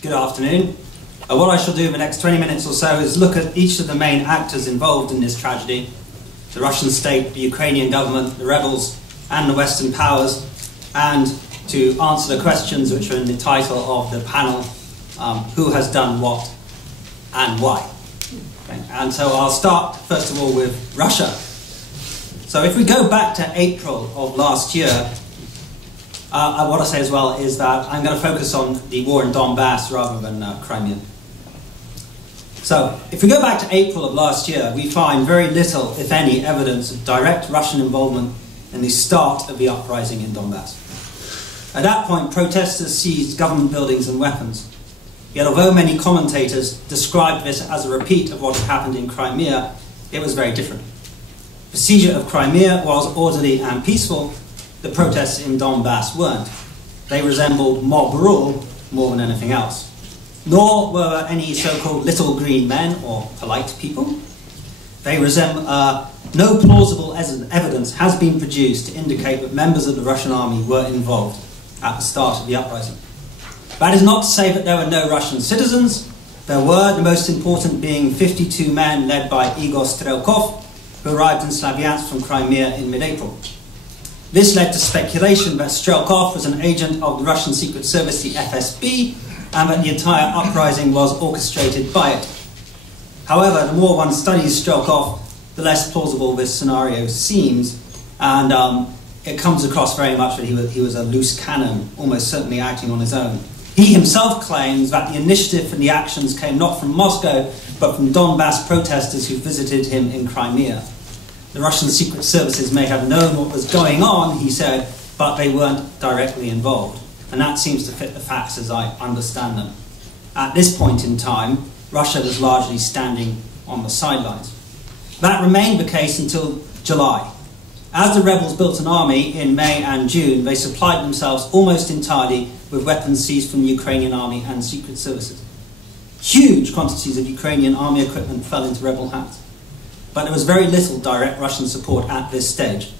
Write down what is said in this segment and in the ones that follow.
Good afternoon. What I shall do in the next 20 minutes or so is look at each of the main actors involved in this tragedy: the Russian state, the Ukrainian government, the rebels, and the Western powers, and to answer the questions which are in the title of the panel, who has done what and why. Okay. And so I'll start, first of all, with Russia. So if we go back to April of last year, what I say as well is that I'm going to focus on the war in Donbas rather than Crimea. So if we go back to April of last year, we find very little, if any, evidence of direct Russian involvement in the start of the uprising in Donbas. At that point, protesters seized government buildings and weapons. Yet although many commentators described this as a repeat of what had happened in Crimea, it was very different. The Siezure of Crimea was orderly and peaceful. The protests in Donbas weren't. They resembled mob rule more than anything else. Nor were any so-called little green men or polite people. They resemble, no plausible evidence has been produced to indicate that members of the Russian army were involved at the start of the uprising. That is not to say that there were no Russian citizens. There were, the most important being 52 men led by Igor Strelkov, who arrived in Slovyansk from Crimea in mid-April. This led to speculation that Strelkov was an agent of the Russian Secret Service, the FSB, and that the entire uprising was orchestrated by it. However, the more one studies Strelkov, the less plausible this scenario seems, and it comes across very much that he was a loose cannon, almost certainly acting on his own. He himself claims that the initiative and the actions came not from Moscow, but from Donbas protesters who visited him in Crimea. The Russian secret services may have known what was going on, he said, but they weren't directly involved. And that seems to fit the facts as I understand them. At this point in time, Russia was largely standing on the sidelines. That remained the case until July. As the rebels built an army in May and June, they supplied themselves almost entirely with weapons seized from the Ukrainian army and secret services. Huge quantities of Ukrainian army equipment fell into rebel hands. But there was very little direct Russian support at this stage.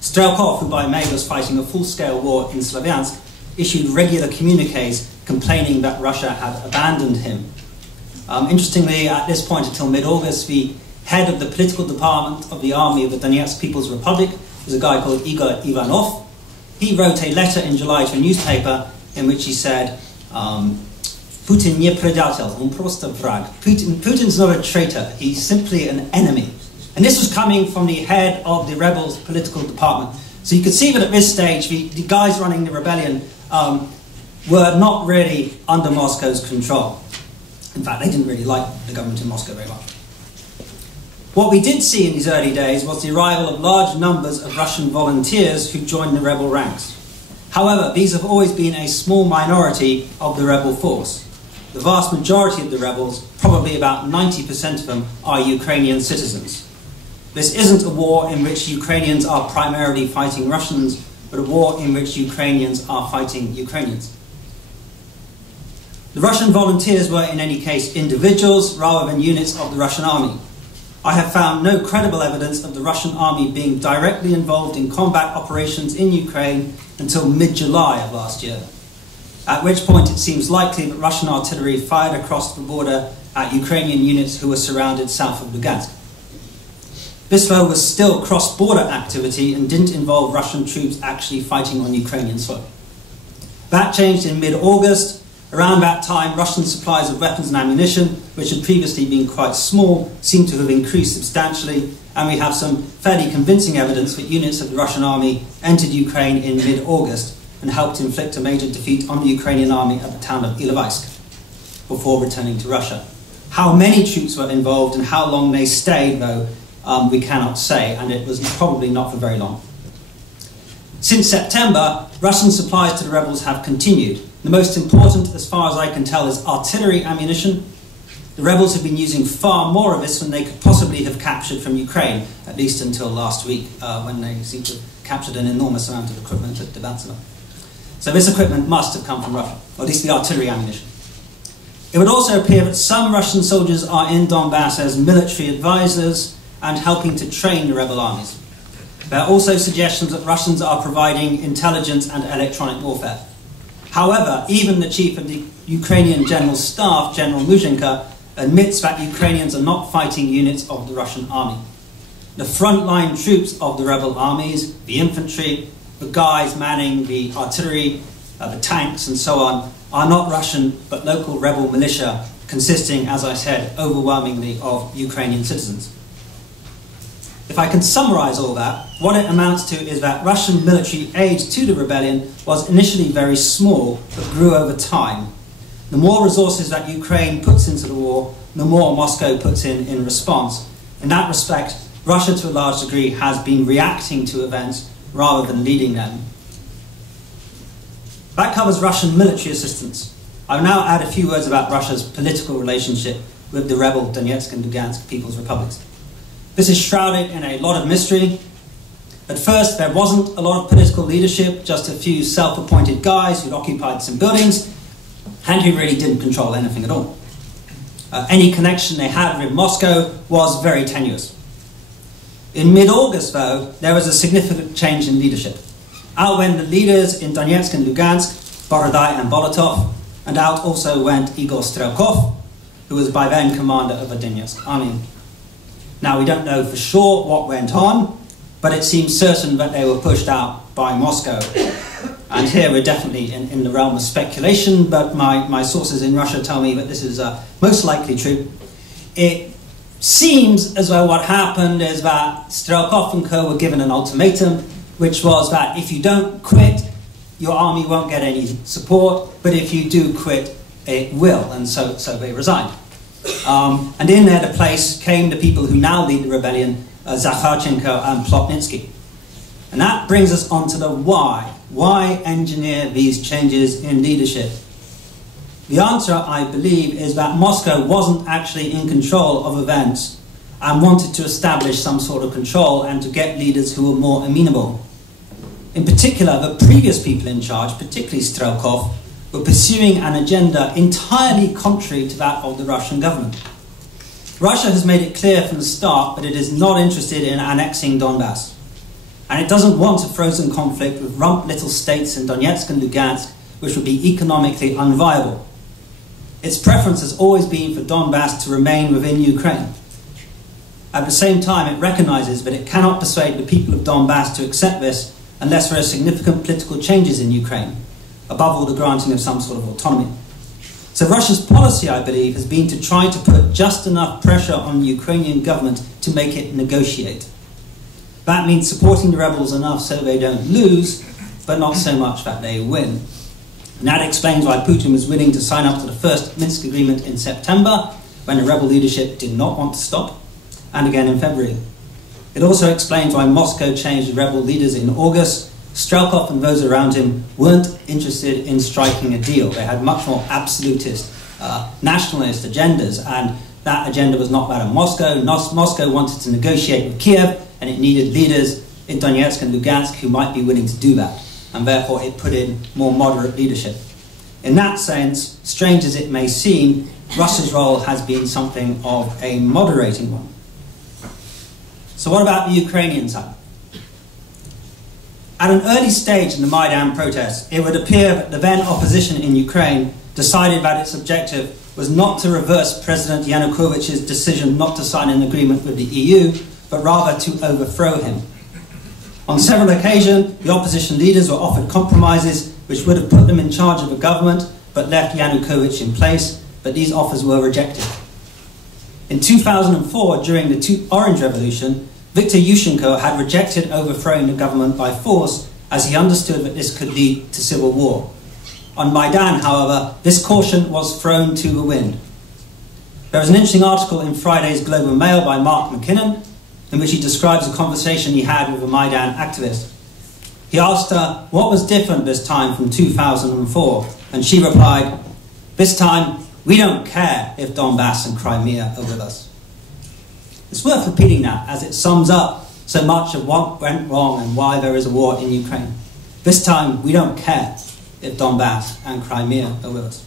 Strelkov, who by May was fighting a full-scale war in Slovyansk, issued regular communiques complaining that Russia had abandoned him. Interestingly, at this point until mid-August, the head of the political department of the army of the Donetsk People's Republic was a guy called Igor Ivanov. He wrote a letter in July to a newspaper in which he said, Putin nie predatel, on prosto vrag. Putin's not a traitor, he's simply an enemy. And this was coming from the head of the rebels' political department. So you could see that at this stage, the guys running the rebellion were not really under Moscow's control. In fact, they didn't really like the government in Moscow very much. What we did see in these early days was the arrival of large numbers of Russian volunteers who joined the rebel ranks. However, these have always been a small minority of the rebel force. The vast majority of the rebels, probably about 90% of them, are Ukrainian citizens. This isn't a war in which Ukrainians are primarily fighting Russians, but a war in which Ukrainians are fighting Ukrainians. The Russian volunteers were in any case individuals rather than units of the Russian army. I have found no credible evidence of the Russian army being directly involved in combat operations in Ukraine until mid-July of last year, at which point it seems likely that Russian artillery fired across the border at Ukrainian units who were surrounded south of Lugansk. This, though, was still cross-border activity and didn't involve Russian troops actually fighting on Ukrainian soil. That changed in mid-August. Around that time, Russian supplies of weapons and ammunition, which had previously been quite small, seem to have increased substantially, and we have some fairly convincing evidence that units of the Russian army entered Ukraine in mid-August and helped inflict a major defeat on the Ukrainian army at the town of Ilovaisk before returning to Russia. How many troops were involved and how long they stayed, though, we cannot say, and it was probably not for very long. Since September, Russian supplies to the rebels have continued. The most important, as far as I can tell, is artillery ammunition. The rebels have been using far more of this than they could possibly have captured from Ukraine, at least until last week, when they seem to have captured an enormous amount of equipment at Debaltseve. So this equipment must have come from Russia, or at least the artillery ammunition. It would also appear that some Russian soldiers are in Donbass as military advisors and helping to train the rebel armies. There are also suggestions that Russians are providing intelligence and electronic warfare. However, even the chief of the Ukrainian General Staff, General Yushchenko, admits that Ukrainians are not fighting units of the Russian army. The frontline troops of the rebel armies, the infantry, the guys manning the artillery, the tanks and so on, are not Russian but local rebel militia consisting, as I said, overwhelmingly of Ukrainian citizens. If I can summarize all that, what it amounts to is that Russian military aid to the rebellion was initially very small but grew over time. The more resources that Ukraine puts into the war, the more Moscow puts in response. In that respect, Russia to a large degree has been reacting to events rather than leading them. That covers Russian military assistance. I will now add a few words about Russia's political relationship with the rebel Donetsk and Lugansk People's Republics. This is shrouded in a lot of mystery. At first, there wasn't a lot of political leadership, just a few self-appointed guys who'd occupied some buildings, and who really didn't control anything at all. Any connection they had with Moscow was very tenuous. In mid-August, though, there was a significant change in leadership. Out went the leaders in Donetsk and Lugansk, Borodai and Bolotov, and out also went Igor Strelkov, who was by then commander of the Donetsk army. Now, we don't know for sure what went on, but it seems certain that they were pushed out by Moscow. And here we're definitely in the realm of speculation, but my sources in Russia tell me that this is most likely true. It seems as though what happened is that Strelkov and co. were given an ultimatum, which was that if you don't quit, your army won't get any support, but if you do quit, it will, and so they resigned. And in their place came the people who now lead the rebellion, Zakharchenko and Plotnitsky. And that brings us on to the why. Why engineer these changes in leadership? The answer, I believe, is that Moscow wasn't actually in control of events and wanted to establish some sort of control and to get leaders who were more amenable. In particular, the previous people in charge, particularly Strelkov, were pursuing an agenda entirely contrary to that of the Russian government. Russia has made it clear from the start that it is not interested in annexing Donbas. And it doesn't want a frozen conflict with rump little states in Donetsk and Lugansk, which would be economically unviable. Its preference has always been for Donbas to remain within Ukraine. At the same time, it recognizes that it cannot persuade the people of Donbas to accept this unless there are significant political changes in Ukraine, above all the granting of some sort of autonomy. So Russia's policy, I believe, has been to try to put just enough pressure on the Ukrainian government to make it negotiate. That means supporting the rebels enough so they don't lose, but not so much that they win. And that explains why Putin was willing to sign up to the first Minsk agreement in September, when the rebel leadership did not want to stop, and again in February. It also explains why Moscow changed the rebel leaders in August. Strelkov and those around him weren't interested in striking a deal. They had much more absolutist, nationalist agendas, and that agenda was not that of Moscow. Moscow wanted to negotiate with Kiev, and it needed leaders in Donetsk and Lugansk who might be willing to do that, and therefore it put in more moderate leadership. In that sense, strange as it may seem, Russia's role has been something of a moderating one. So what about the Ukrainian side? At an early stage in the Maidan protests, it would appear that the then opposition in Ukraine decided that its objective was not to reverse President Yanukovych's decision not to sign an agreement with the EU, but rather to overthrow him. On several occasions, the opposition leaders were offered compromises which would have put them in charge of the government, but left Yanukovych in place, but these offers were rejected. In 2004, during the Orange Revolution, Viktor Yushchenko had rejected overthrowing the government by force, as he understood that this could lead to civil war. On Maidan, however, this caution was thrown to the wind. There was an interesting article in Friday's Globe and Mail by MacKinnon, in which he describes a conversation he had with a Maidan activist. He asked her what was different this time from 2004, and she replied, "This time, we don't care if Donbas and Crimea are with us." It's worth repeating that, as it sums up so much of what went wrong and why there is a war in Ukraine. This time, we don't care if Donbas and Crimea are with us.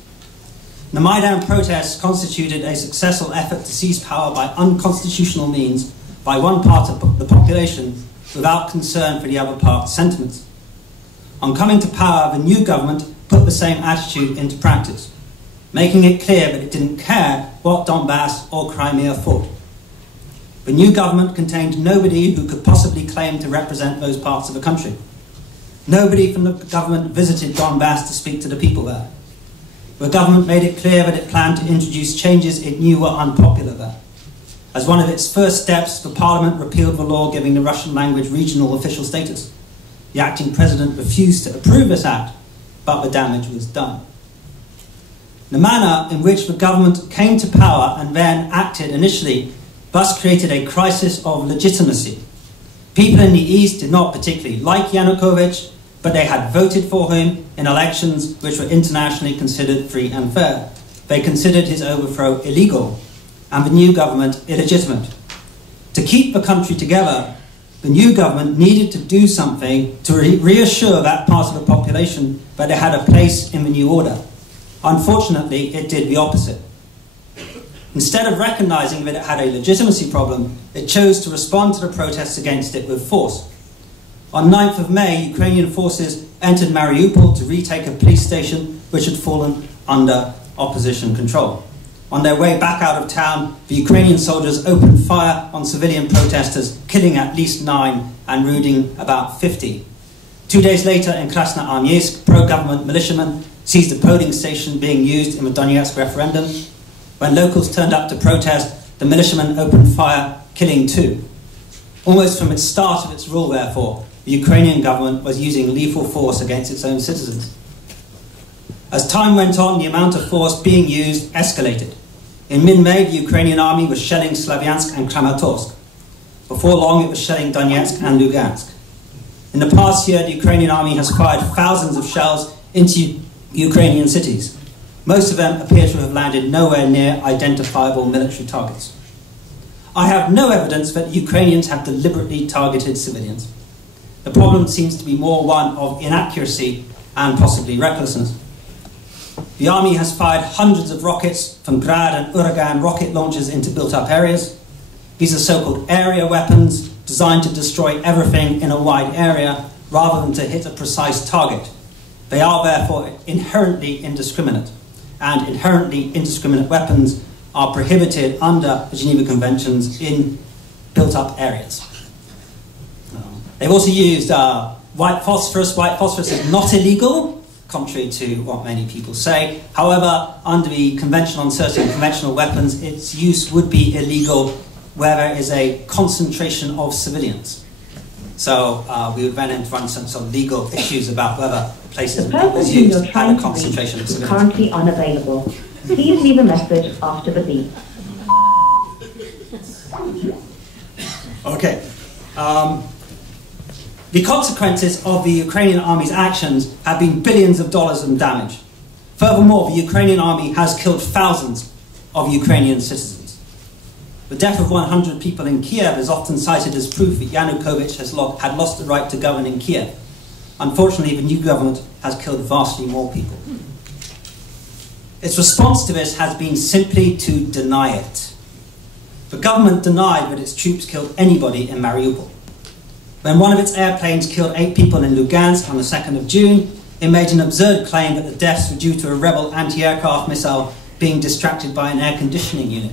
The Maidan protests constituted a successful effort to seize power by unconstitutional means by one part of the population without concern for the other part's sentiments. On coming to power, the new government put the same attitude into practice, making it clear that it didn't care what Donbas or Crimea thought. The new government contained nobody who could possibly claim to represent those parts of the country. Nobody from the government visited Donbas to speak to the people there. The government made it clear that it planned to introduce changes it knew were unpopular there. As one of its first steps, the parliament repealed the law giving the Russian language regional official status. The acting president refused to approve this act, but the damage was done. The manner in which the government came to power and then acted initially thus created a crisis of legitimacy. People in the East did not particularly like Yanukovych, but they had voted for him in elections which were internationally considered free and fair. They considered his overthrow illegal and the new government illegitimate. To keep the country together, the new government needed to do something to reassure that part of the population that they had a place in the new order. Unfortunately, it did the opposite. Instead of recognizing that it had a legitimacy problem, it chose to respond to the protests against it with force. On 9th of May, Ukrainian forces entered Mariupol to retake a police station which had fallen under opposition control. On their way back out of town, the Ukrainian soldiers opened fire on civilian protesters, killing at least 9 and wounding about 50. 2 days later in Krasnoarmeysk, pro-government militiamen seized a polling station being used in the Donetsk referendum. When locals turned up to protest, the militiamen opened fire, killing 2. Almost from its start of its rule, therefore, the Ukrainian government was using lethal force against its own citizens. As time went on, the amount of force being used escalated. In mid-May, the Ukrainian army was shelling Slovyansk and Kramatorsk. Before long, it was shelling Donetsk and Lugansk. In the past year, the Ukrainian army has fired thousands of shells into Ukrainian cities. Most of them appear to have landed nowhere near identifiable military targets. I have no evidence that the Ukrainians have deliberately targeted civilians. The problem seems to be more one of inaccuracy and possibly recklessness. The army has fired hundreds of rockets from Grad and Uragan rocket launchers into built-up areas. These are so-called area weapons designed to destroy everything in a wide area rather than to hit a precise target. They are therefore inherently indiscriminate, and inherently indiscriminate weapons are prohibited under the Geneva Conventions in built-up areas. They've also used white phosphorus. White phosphorus is not illegal, contrary to what many people say. However, under the Convention on Certain Conventional Weapons, its use would be illegal where there is a concentration of civilians. So we would then enter into some legal issues about whether places was used had a concentration of civilians. Currently unavailable. Please leave a message after the beep. Okay. The consequences of the Ukrainian army's actions have been billions of dollars in damage. Furthermore, the Ukrainian army has killed thousands of Ukrainian citizens. The death of 100 people in Kiev is often cited as proof that Yanukovych had lost the right to govern in Kiev. Unfortunately, the new government has killed vastly more people. Its response to this has been simply to deny it. The government denied that its troops killed anybody in Mariupol. When one of its airplanes killed 8 people in Lugansk on the 2nd of June, it made an absurd claim that the deaths were due to a rebel anti-aircraft missile being distracted by an air conditioning unit.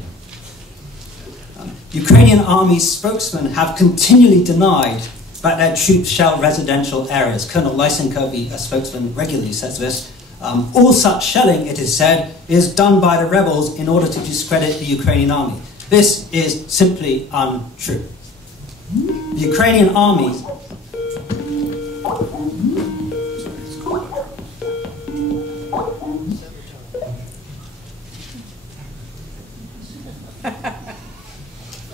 Ukrainian army spokesmen have continually denied that their troops shell residential areas. Colonel Lysenko, a spokesman, regularly says this. All such shelling, it is said, is done by the rebels in order to discredit the Ukrainian army. This is simply untrue. The Ukrainian army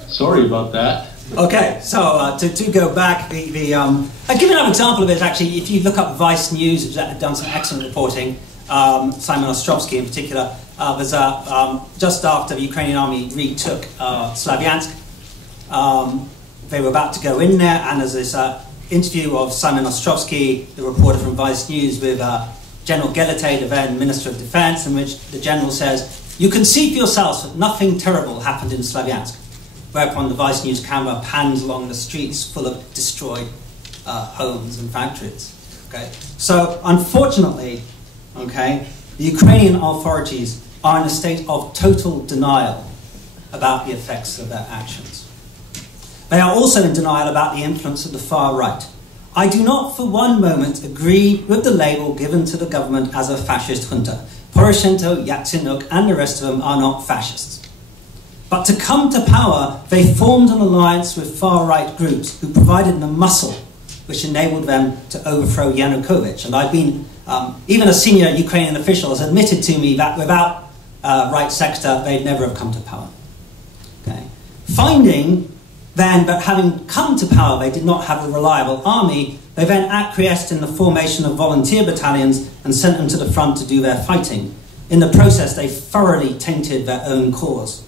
Sorry about that. Okay, so to go back, I'll give you another example of it actually. If you look up Vice News, which have done some excellent reporting, Simon Ostrovsky in particular, was just after the Ukrainian army retook Slovyansk. They were about to go in there, and there's this interview of Simon Ostrovsky, the reporter from Vice News, with General Gelete, the then Minister of Defense, in which the general says, "You can see for yourselves that nothing terrible happened in Slovyansk." Whereupon the Vice News camera pans along the streets full of destroyed homes and factories. Okay? So, unfortunately, okay, the Ukrainian authorities are in a state of total denial about the effects of their actions. They are also in denial about the influence of the far right. I do not for one moment agree with the label given to the government as a fascist junta. Poroshenko, Yatsenuk, and the rest of them are not fascists. But to come to power, they formed an alliance with far-right groups who provided the muscle which enabled them to overthrow Yanukovych. And I've been, even a senior Ukrainian official has admitted to me that without right sector, they'd never have come to power. Okay. Finding then that having come to power, they did not have a reliable army, they then acquiesced in the formation of volunteer battalions and sent them to the front to do their fighting. In the process, they thoroughly tainted their own cause.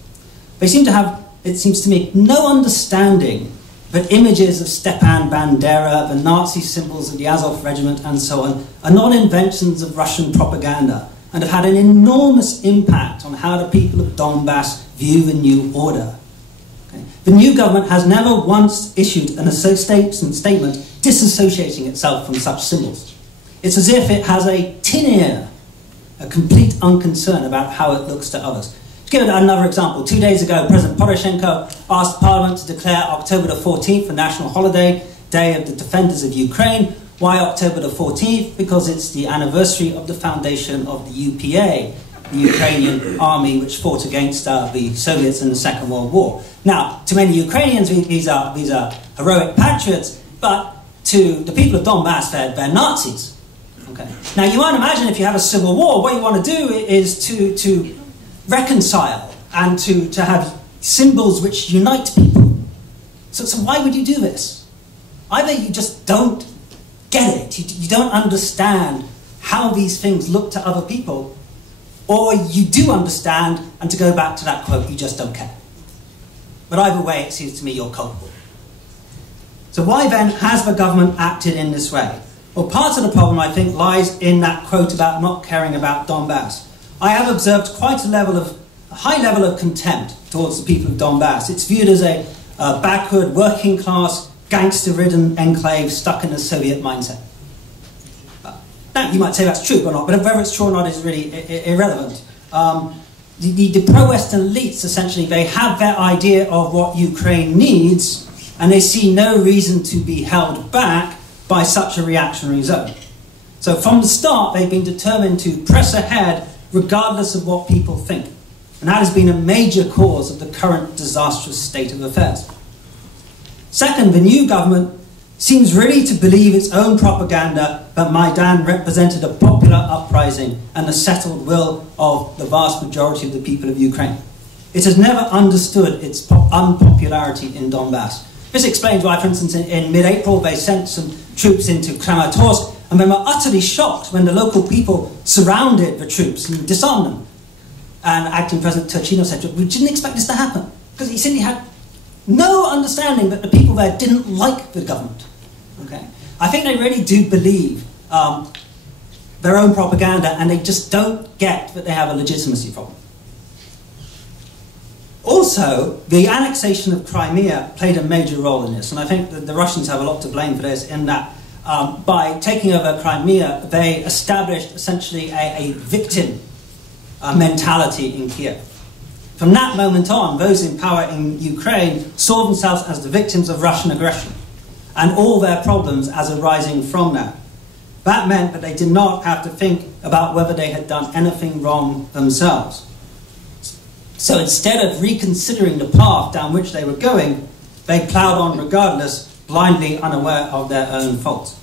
They seem to have, it seems to me, no understanding that images of Stepan, Bandera, the Nazi symbols of the Azov regiment and so on are not inventions of Russian propaganda and have had an enormous impact on how the people of Donbas view the new order. Okay. The new government has never once issued an statement disassociating itself from such symbols. It's as if it has a tin ear, a complete unconcern about how it looks to others. To give another example, 2 days ago, President Poroshenko asked Parliament to declare October the 14th a national holiday, Day of the Defenders of Ukraine. Why October the 14th? Because it's the anniversary of the foundation of the UPA, the Ukrainian army which fought against the Soviets in the Second World War. Now, to many Ukrainians, these are heroic patriots, but to the people of Donbass, they're Nazis. Okay. Now, you might imagine if you have a civil war, what you want to do is to reconcile and to have symbols which unite people. So why would you do this? Either you just don't get it, you don't understand how these things look to other people, or you do understand, and to go back to that quote, you just don't care. But either way, it seems to me you're culpable. So why then has the government acted in this way? Well, part of the problem, I think, lies in that quote about not caring about Donbass. I have observed quite a high level of contempt towards the people of Donbass. It's viewed as a backward, working class, gangster-ridden enclave stuck in a Soviet mindset. Now, you might say that's true or not, but whether it's true or not is really irrelevant. The pro-Western elites, essentially, they have their idea of what Ukraine needs, and they see no reason to be held back by such a reactionary zone. So from the start, they've been determined to press ahead regardless of what people think. And that has been a major cause of the current disastrous state of affairs. Second, the new government seems really to believe its own propaganda that Maidan represented a popular uprising and the settled will of the vast majority of the people of Ukraine. It has never understood its unpopularity in Donbass. This explains why, for instance, in mid-April they sent some troops into Kramatorsk, and they were utterly shocked when the local people surrounded the troops and disarmed them. And acting President Turchynov said, we didn't expect this to happen, because he simply had no understanding that the people there didn't like the government. Okay? I think they really do believe their own propaganda, and they just don't get that they have a legitimacy problem. Also, the annexation of Crimea played a major role in this, and I think that the Russians have a lot to blame for this, in that by taking over Crimea, they established essentially a victim mentality in Kiev. From that moment on, those in power in Ukraine saw themselves as the victims of Russian aggression, and all their problems as arising from that. That meant that they did not have to think about whether they had done anything wrong themselves. So instead of reconsidering the path down which they were going, they ploughed on regardless, blindly unaware of their own faults.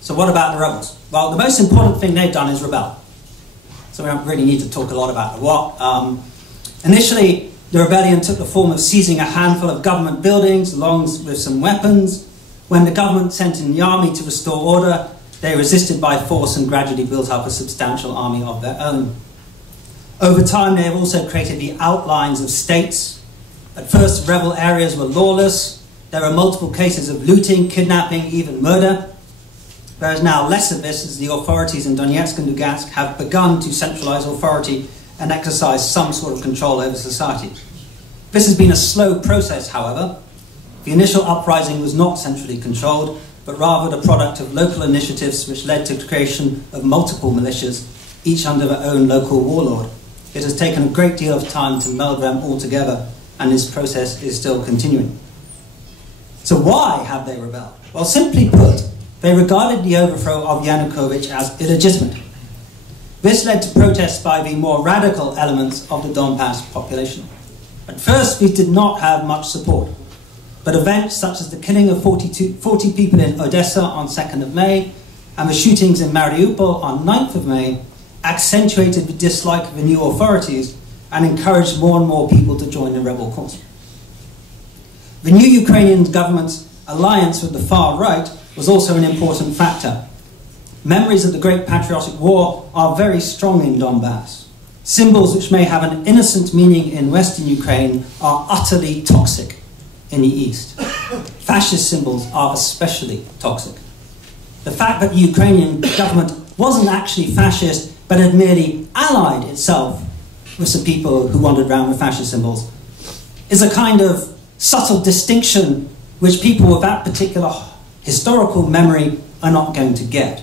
So what about the rebels? Well, the most important thing they've done is rebel. So we don't really need to talk a lot about the what. Initially, the rebellion took the form of seizing a handful of government buildings along with some weapons. When the government sent in the army to restore order, they resisted by force and gradually built up a substantial army of their own. Over time, they have also created the outlines of states. At first, rebel areas were lawless. There were multiple cases of looting, kidnapping, even murder. There is now less of this as the authorities in Donetsk and Lugansk have begun to centralize authority and exercise some sort of control over society. This has been a slow process, however. The initial uprising was not centrally controlled. but rather the product of local initiatives which led to the creation of multiple militias, each under their own local warlord. It has taken a great deal of time to meld them all together, and this process is still continuing. So why have they rebelled? Well, simply put, they regarded the overthrow of Yanukovych as illegitimate. This led to protests by the more radical elements of the Donbass population. At first, we did not have much support, but events such as the killing of 40 people in Odessa on 2nd of May and the shootings in Mariupol on 9th of May accentuated the dislike of the new authorities and encouraged more and more people to join the rebel cause. The new Ukrainian government's alliance with the far right was also an important factor. Memories of the Great Patriotic War are very strong in Donbass. Symbols which may have an innocent meaning in Western Ukraine are utterly toxic in the East. Fascist symbols are especially toxic. The fact that the Ukrainian government wasn't actually fascist, but had merely allied itself with the people who wandered around with fascist symbols, is a kind of subtle distinction which people with that particular historical memory are not going to get.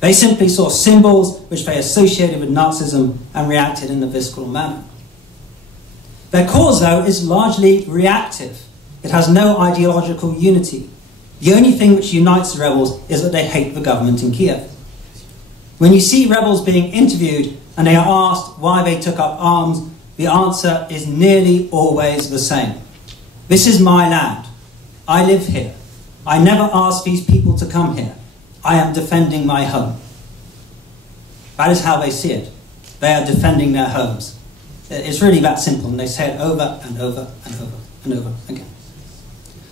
They simply saw symbols which they associated with Nazism and reacted in a visceral manner. Their cause, though, is largely reactive. It has no ideological unity. The only thing which unites the rebels is that they hate the government in Kiev. When you see rebels being interviewed and they are asked why they took up arms, the answer is nearly always the same. This is my land. I live here. I never asked these people to come here. I am defending my home. That is how they see it. They are defending their homes. It's really that simple, and they say it over and over and over and over again.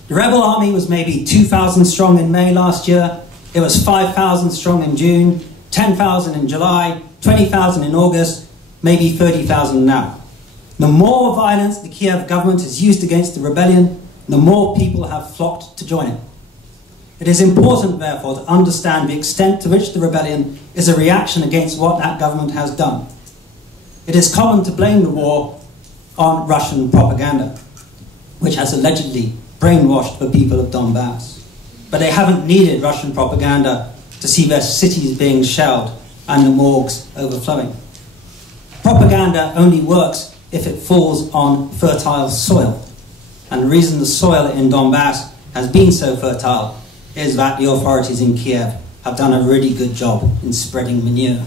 The rebel army was maybe 2,000 strong in May last year. It was 5,000 strong in June, 10,000 in July, 20,000 in August, maybe 30,000 now. The more violence the Kiev government has used against the rebellion, the more people have flocked to join it. It is important, therefore, to understand the extent to which the rebellion is a reaction against what that government has done. It is common to blame the war on Russian propaganda, which has allegedly brainwashed the people of Donbass. But they haven't needed Russian propaganda to see their cities being shelled and the morgues overflowing. Propaganda only works if it falls on fertile soil. And the reason the soil in Donbass has been so fertile is that the authorities in Kiev have done a really good job in spreading manure.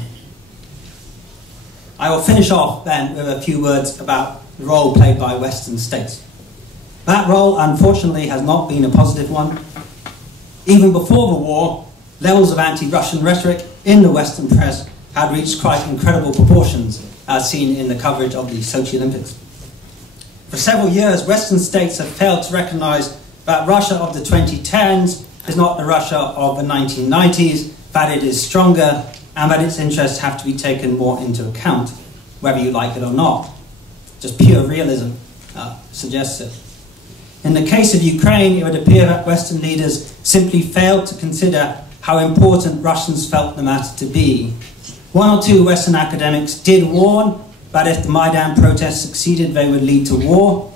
I will finish off then with a few words about the role played by Western states. That role, unfortunately, has not been a positive one. Even before the war, levels of anti-Russian rhetoric in the Western press had reached quite incredible proportions, as seen in the coverage of the Sochi Olympics. For several years, Western states have failed to recognize that Russia of the 2010s is not the Russia of the 1990s, that it is stronger, and that its interests have to be taken more into account, whether you like it or not. Just pure realism suggests it. In the case of Ukraine, it would appear that Western leaders simply failed to consider how important Russians felt the matter to be. One or two Western academics did warn that if the Maidan protests succeeded, they would lead to war.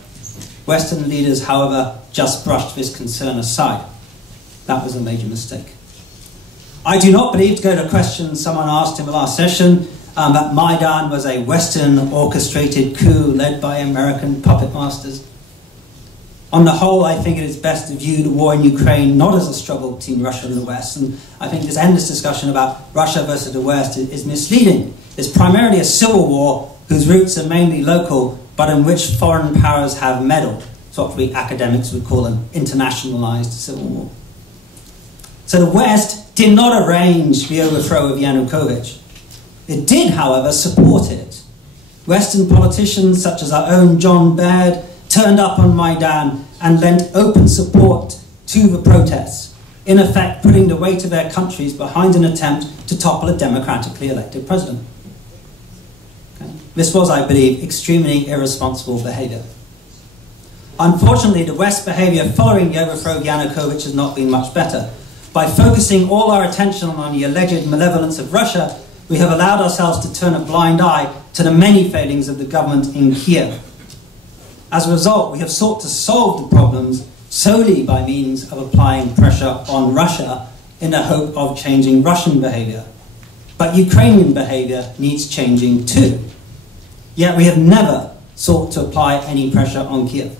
Western leaders, however, just brushed this concern aside. That was a major mistake. I do not believe, to go to a question someone asked in the last session, that Maidan was a Western orchestrated coup led by American puppet masters. On the whole, I think it is best to view the war in Ukraine not as a struggle between Russia and the West, and I think this endless discussion about Russia versus the West is misleading. It's primarily a civil war whose roots are mainly local, but in which foreign powers have meddled. It's what we academics would call an internationalized civil war. So the West did not arrange the overthrow of Yanukovych. It did, however, support it. Western politicians such as our own John Baird turned up on Maidan and lent open support to the protests, in effect putting the weight of their countries behind an attempt to topple a democratically elected president. Okay. This was, I believe, extremely irresponsible behaviour. Unfortunately, the West's behaviour following the overthrow of Yanukovych has not been much better. By focusing all our attention on the alleged malevolence of Russia, we have allowed ourselves to turn a blind eye to the many failings of the government in Kiev. As a result, we have sought to solve the problems solely by means of applying pressure on Russia in the hope of changing Russian behaviour. But Ukrainian behaviour needs changing too. Yet we have never sought to apply any pressure on Kiev.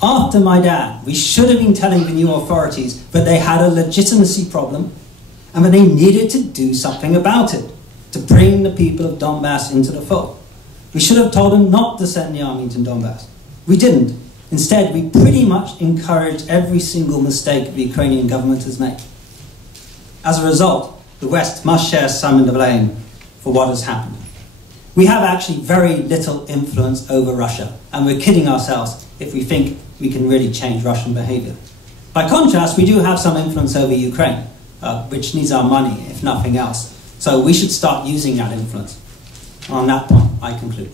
After Maidan, we should have been telling the new authorities that they had a legitimacy problem and that they needed to do something about it to bring the people of Donbass into the fold. We should have told them not to send the army to Donbass. We didn't. Instead, we pretty much encouraged every single mistake the Ukrainian government has made. As a result, the West must share some of the blame for what has happened. We have actually very little influence over Russia, and we're kidding ourselves if we think we can really change Russian behaviour. By contrast, we do have some influence over Ukraine, which needs our money, if nothing else. So we should start using that influence. On that point, I conclude.